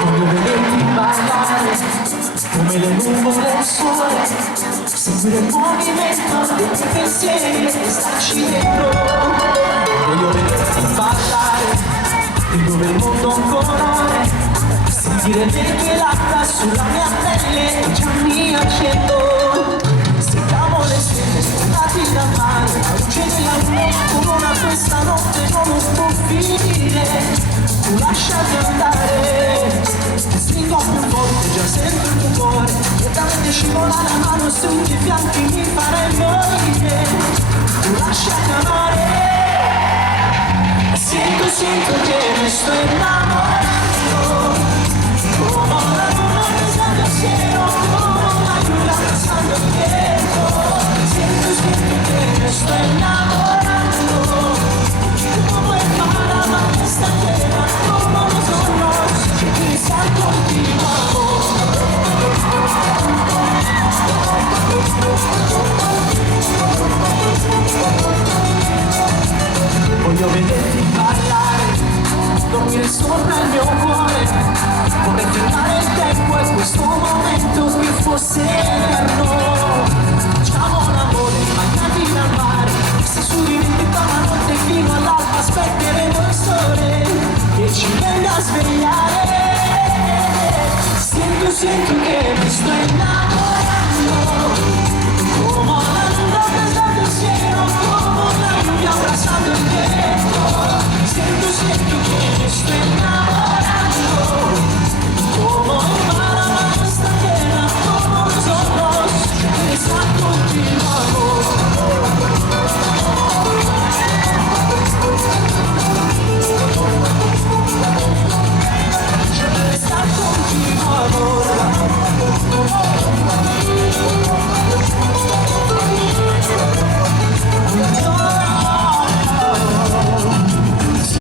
Voglio vederti ballare come le nuvole del sole, seguire il movimento dei tuoi pensieri e starci dentro. Voglio vederti ballare e dove il mondo ancora è, sentire le tue labbra sulla mia pelle e già mi accendo. Secchiamo le stelle sfondati dal mare, la luce della luna corona questa notte non può finire. Tu lasciati andare, ti stringo più forte, già sento il tuo cuore, lentamente scivola la mano sui tuoi fianchi, mi farai morire. Tu lasciati amare, sento che ne sto innamorando, come una luna pesante al cielo, come una luna passando al dietro. Sento che ne sto innamorando, come il mare alla testa piena, come uno sogno, se ti sento di nuovo. Voglio vederti ballare, dormire sopra il mio cuore, vorrei fermare il tempo e questo momento che fosse eterno. Facciamo l'amore bagnati dal mare, se su di tutta la notte fino all'alba aspetteremo il sole che ci venga a svegliare. Sento che mi sto innamorando.